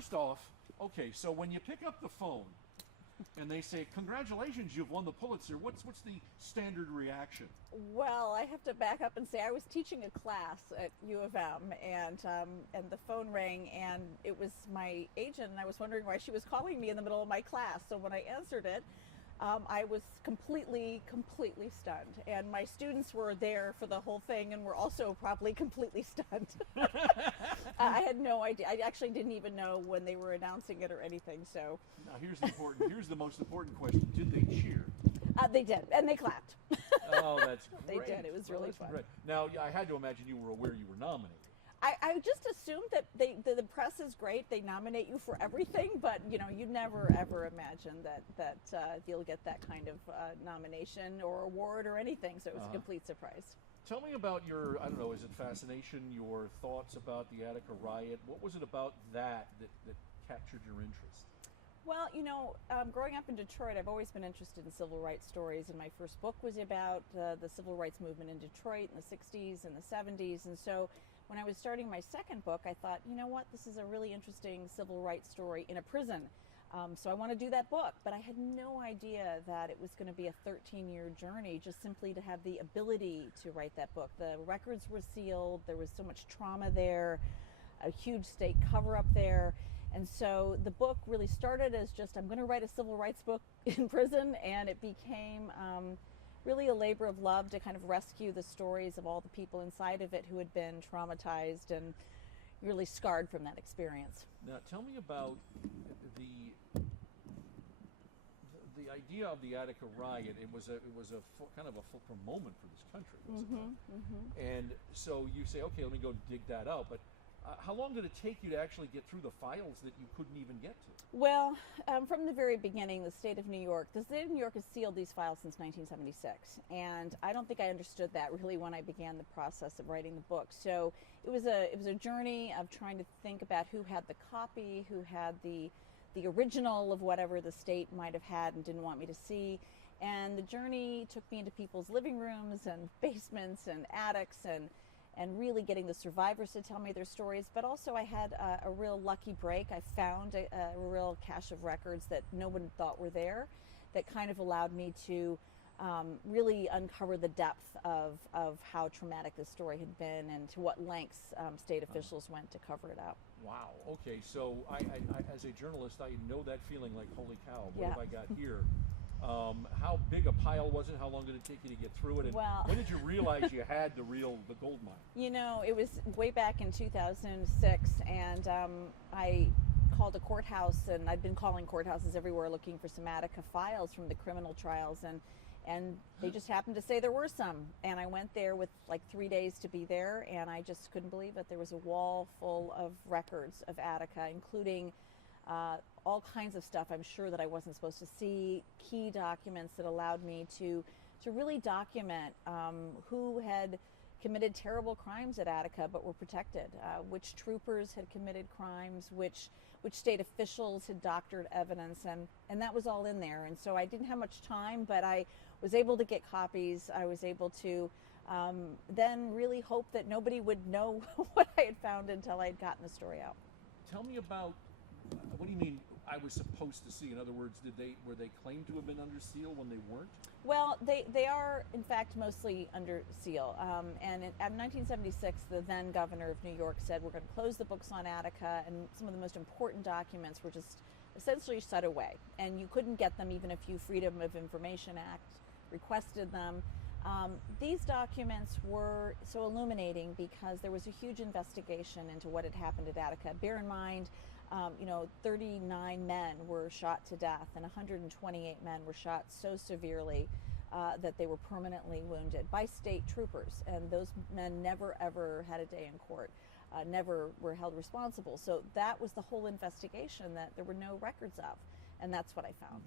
first off, okay, so when you pick up the phone and they say, "Congratulations, you've won the Pulitzer," what's the standard reaction? Well, I have to back up and say I was teaching a class at U of M, and the phone rang, and it was my agent, and I was wondering why she was calling me in the middle of my class. So when I answered it, I was completely stunned, and my students were there for the whole thing and were also probably completely stunned. I had no idea. I actually didn't even know when they were announcing it or anything. So Now here's the most important question: did they cheer? they did, and they clapped. Oh, that's great. They did. It was really that's fun. Great. Now, I had to imagine you were aware you were nominated. I just assumed that the press is great. They nominate you for everything, but you never ever imagine that you'll get that kind of nomination or award or anything. So it was a complete surprise. Tell me about your, I don't know, is it fascination, your thoughts about the Attica riot? What was it about that captured your interest? Well, growing up in Detroit, I've always been interested in civil rights stories, and my first book was about the civil rights movement in Detroit in the 60s and the 70s. And so when I was starting my second book, I thought, you know what, this is a really interesting civil rights story in a prison. So I want to do that book, but I had no idea that it was going to be a 13-year journey just simply to have the ability to write that book. The records were sealed. There was so much trauma there, a huge state cover-up there. And so the book really started as just, I'm going to write a civil rights book in prison, and it became really a labor of love to kind of rescue the stories of all the people inside of it who had been traumatized and really scarred from that experience. Now, tell me about the idea of the Attica riot. It was a kind of a fulcrum moment for this country, was it not? And so you say, okay, let me go dig that out. But how long did it take you to actually get through the files that you couldn't even get to? Well, from the very beginning, the state of New York has sealed these files since 1976, and I don't think I understood that really when I began the process of writing the book. So it was a journey of trying to think about who had the copy, who had the original of whatever the state might have had and didn't want me to see. And the journey took me into people's living rooms and basements and attics and really getting the survivors to tell me their stories. But also I had a real lucky break. I found a real cache of records that no one thought were there that kind of allowed me to really uncover the depth of how traumatic this story had been and to what lengths state officials went to cover it up. Wow. Okay. So I as a journalist, I know that feeling like, holy cow, what Yeah. have I got here? How big a pile was it? How long did it take you to get through it? And Well, when did you realize you had the gold mine? It was way back in 2006, and I called a courthouse, and I'd been calling courthouses everywhere looking for some Attica files from the criminal trials, and they just happened to say there were some. And I went there with like 3 days to be there, and I just couldn't believe it. There was a wall full of records of Attica, including all kinds of stuff I'm sure that I wasn't supposed to see, key documents that allowed me to really document who had committed terrible crimes at Attica but were protected, which troopers had committed crimes, which state officials had doctored evidence, and that was all in there. And so I didn't have much time, but I was able to get copies. I was able to then really hope that nobody would know what I had found until I had gotten the story out. Tell me about, what do you mean I was supposed to see? In other words, were they claimed to have been under seal when they weren't? Well, they are, in fact, mostly under seal. And in 1976, the then governor of New York said, we're going to close the books on Attica, and some of the most important documents were just essentially shut away. And you couldn't get them even if you Freedom of Information Act requested them. These documents were so illuminating because there was a huge investigation into what had happened at Attica. Bear in mind, 39 men were shot to death and 128 men were shot so severely that they were permanently wounded by state troopers. And those men never, ever had a day in court, never were held responsible. So that was the whole investigation that there were no records of. And that's what I found.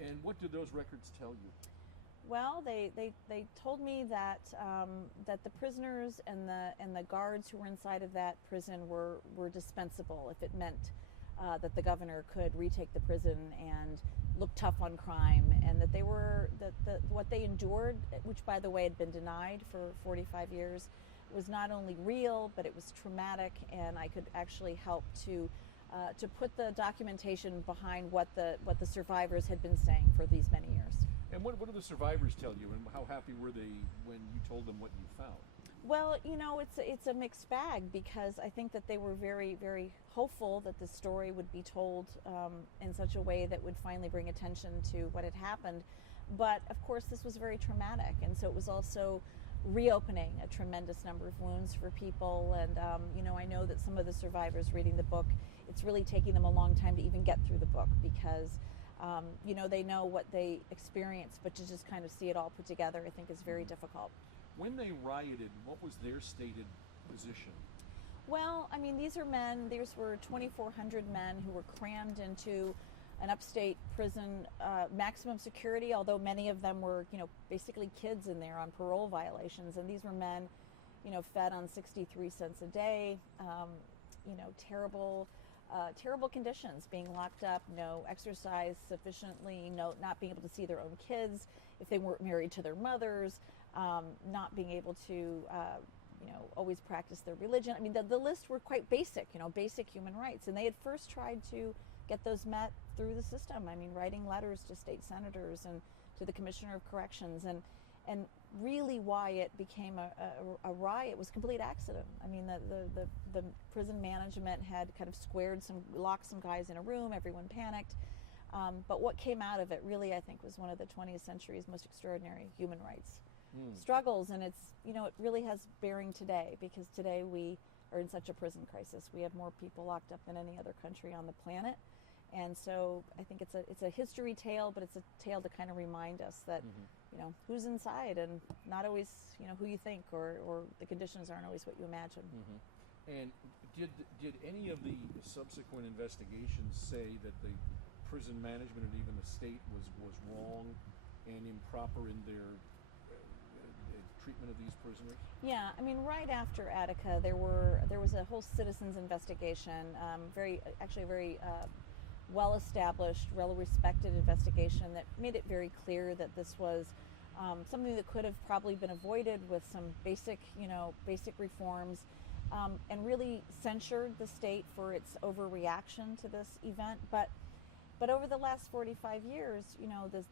And what did those records tell you? Well, they told me that that the prisoners and the guards who were inside of that prison were dispensable if it meant that the governor could retake the prison and look tough on crime, and that what they endured, which by the way had been denied for 45 years, was not only real but it was traumatic, and I could actually help to to put the documentation behind what the survivors had been saying for these many years. And what do the survivors tell you, and how happy were they when you told them what you found? Well, it's a mixed bag, because I think that they were very, very hopeful that the story would be told in such a way that would finally bring attention to what had happened. But of course, this was very traumatic, and so it was also reopening a tremendous number of wounds for people. And I know that some of the survivors reading the book, it's really taking them a long time to even get through the book, because they know what they experienced, but to just kind of see it all put together, I think, is very difficult. When they rioted, what was their stated position? Well, I mean, these were 2,400 men who were crammed into an upstate prison, maximum security, although many of them were, basically kids in there on parole violations. And these were men, fed on 63 cents a day, terrible conditions, being locked up, no exercise sufficiently, not being able to see their own kids if they weren't married to their mothers, not being able to, always practice their religion. I mean, the list were quite basic, basic human rights. And they had first tried to get those met through the system. I mean, writing letters to state senators and to the Commissioner of Corrections. And really why it became a riot was complete accident. I mean, the prison management had kind of locked some guys in a room, everyone panicked. But what came out of it really, I think, was one of the 20th century's most extraordinary human rights struggles. And it's, it really has bearing today, because today we are in such a prison crisis. We have more people locked up than any other country on the planet. And so I think it's a history tale, but it's a tale to kind of remind us that, who's inside, and not always, who you think, or the conditions aren't always what you imagine. And did any of the subsequent investigations say that the prison management and even the state was wrong and improper in their treatment of these prisoners? Yeah, I mean, right after Attica, there was a whole citizens investigation, very well-established, well-respected investigation that made it very clear that this was something that could have probably been avoided with some basic reforms, and really censured the state for its overreaction to this event. But over the last 45 years,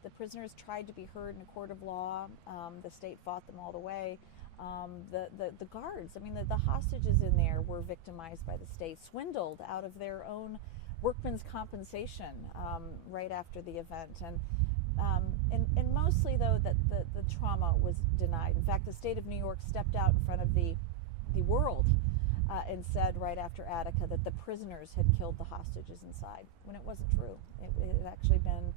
the prisoners tried to be heard in a court of law. The state fought them all the way. The guards, I mean, the hostages in there were victimized by the state, swindled out of their own workman's compensation right after the event. And mostly, though, that the trauma was denied. In fact, the state of New York stepped out in front of the world and said right after Attica that the prisoners had killed the hostages inside, when it wasn't true. It had actually been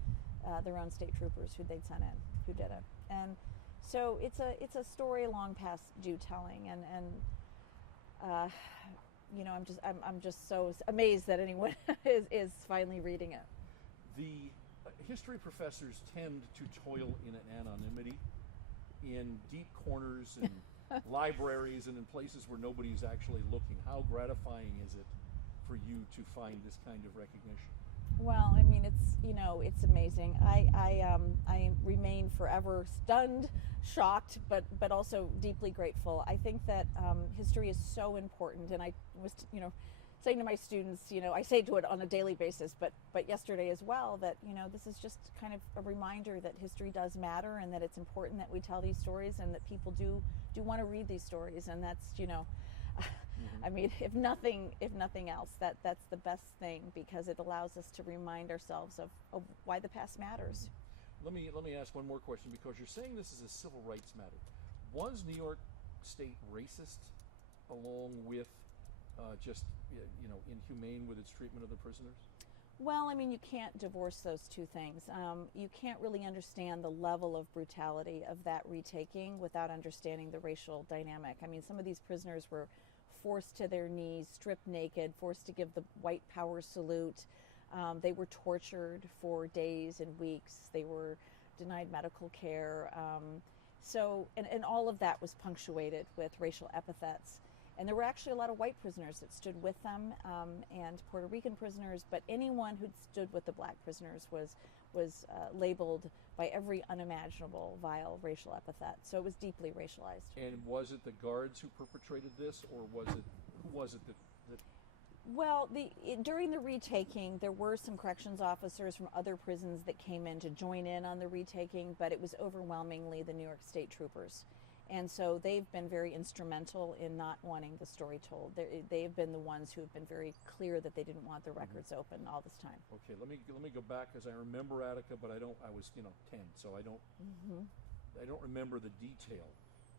their own state troopers who they'd sent in who did it. And so it's a story long past due telling, and I'm just so amazed that anyone is finally reading it. The history professors tend to toil in anonymity, in deep corners and libraries and in places where nobody's actually looking. How gratifying is it for you to find this kind of recognition? Well, I mean, it's amazing. I remain forever stunned, shocked, but also deeply grateful. I think that history is so important, and I was, saying to my students, I say to it on a daily basis, but yesterday as well, that this is just kind of a reminder that history does matter, and that it's important that we tell these stories, and that people do want to read these stories, and that's I mean, if nothing else, that's the best thing, because it allows us to remind ourselves of why the past matters. Let me ask one more question, because you're saying this is a civil rights matter. Was New York State racist, along with just inhumane with its treatment of the prisoners? Well, I mean, you can't divorce those two things. You can't really understand the level of brutality of that retaking without understanding the racial dynamic. I mean, some of these prisoners were forced to their knees, stripped naked, forced to give the white power salute. They were tortured for days and weeks. They were denied medical care. And all of that was punctuated with racial epithets. And there were actually a lot of white prisoners that stood with them, and Puerto Rican prisoners, but anyone who stood with the black prisoners was labeled by every unimaginable vile racial epithet. So it was deeply racialized. And was it the guards who perpetrated this, or who was it that Well, during the retaking, there were some corrections officers from other prisons that came in to join in on the retaking, but it was overwhelmingly the New York State troopers. And so they've been very instrumental in not wanting the story told. They've been the ones who have been very clear that they didn't want the records open all this time. Okay, let me go back, because I remember Attica, but I was 10, so I don't remember the detail.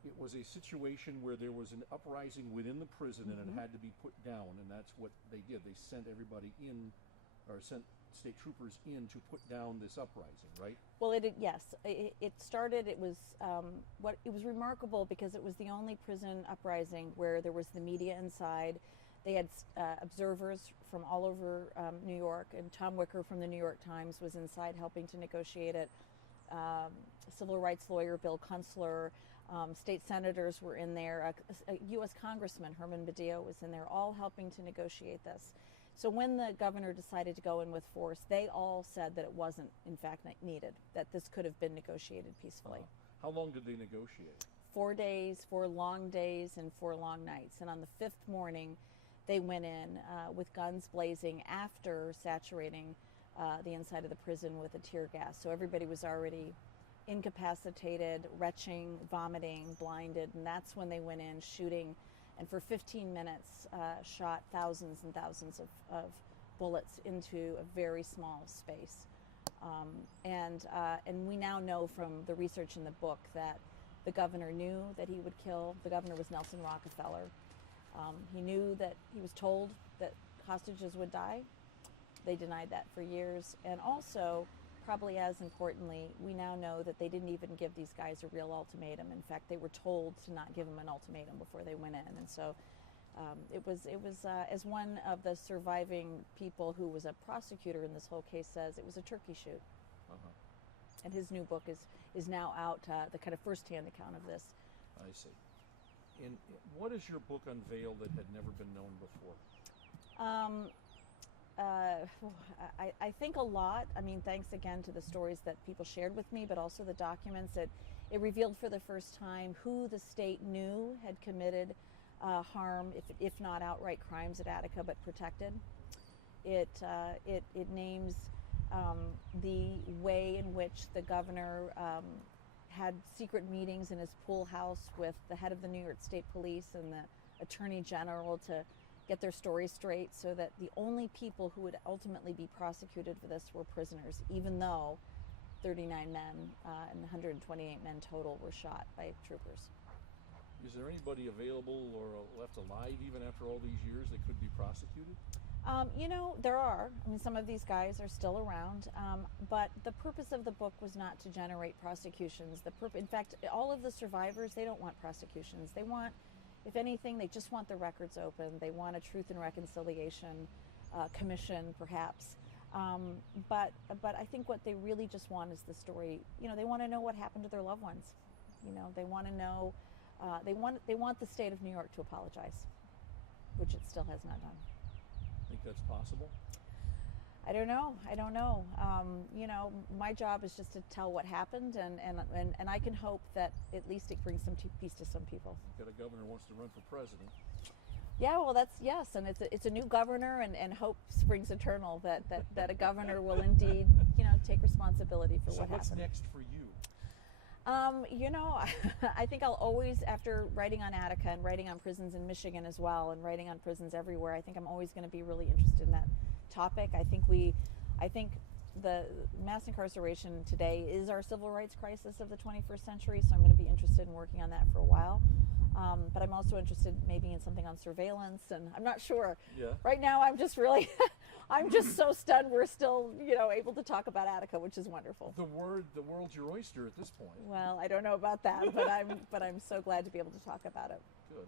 It was a situation where there was an uprising within the prison, and it had to be put down, and that's what they did. They sent everybody in, or sent state troopers in to put down this uprising, right? Well, yes, it started. It was it was remarkable because it was the only prison uprising where there was the media inside. They had observers from all over New York, and Tom Wicker from the New York Times was inside helping to negotiate it. Civil rights lawyer Bill Kunstler, state senators were in there, a U.S. Congressman Herman Badillo was in there, all helping to negotiate this. So when the governor decided to go in with force, they all said that it wasn't, in fact, needed, that this could have been negotiated peacefully. How long did they negotiate? 4 days, 4 long days, and 4 long nights. And on the 5th morning, they went in with guns blazing after saturating the inside of the prison with a tear gas. So everybody was already incapacitated, retching, vomiting, blinded, and that's when they went in shooting, and for 15 minutes shot thousands and thousands of bullets into a very small space. And we now know from the research in the book that the governor knew that he would kill. The governor was Nelson Rockefeller. He knew that he was told that hostages would die. They denied that for years. And also, probably as importantly, we now know that they didn't even give these guys a real ultimatum. In fact, they were told to not give them an ultimatum before they went in. And so it was as one of the surviving people who was a prosecutor in this whole case says, it was a turkey shoot. And his new book is now out, the kind of first-hand account of this. I see. And what does your book unveil that had never been known before? I think a lot. I mean, thanks again to the stories that people shared with me, but also the documents. It revealed for the first time who the state knew had committed harm, if not outright crimes at Attica, but protected. It names the way in which the governor had secret meetings in his pool house with the head of the New York State Police and the Attorney General to get their story straight, so that the only people who would ultimately be prosecuted for this were prisoners, even though 39 men and 128 men total were shot by troopers. Is there anybody available or left alive even after all these years that could be prosecuted? There are. I mean, some of these guys are still around, but the purpose of the book was not to generate prosecutions. In fact, all of the survivors, they don't want prosecutions. They want, if anything, they just want the records open. They want a Truth and Reconciliation Commission, perhaps. But I think what they really just want is the story. They want to know what happened to their loved ones. They want to know. They want the state of New York to apologize, which it still has not done. Think that's possible? I don't know. My job is just to tell what happened, and I can hope that at least it brings some peace to some people. You've got a governor who wants to run for president. Yeah, well, yes, and it's a new governor, and hope springs eternal that a governor will indeed, take responsibility for what happened. So what's next for you? I think I'll always, after writing on Attica and writing on prisons in Michigan as well, and writing on prisons everywhere, I think I'm always going to be really interested in that topic. I think the mass incarceration today is our civil rights crisis of the 21st century, so I'm going to be interested in working on that for a while. But I'm also interested maybe in something on surveillance, and I'm not sure. Yeah. Right now, I'm just really, I'm just so stunned we're still, able to talk about Attica, which is wonderful. The world's your oyster at this point. Well, I don't know about that, but I'm so glad to be able to talk about it.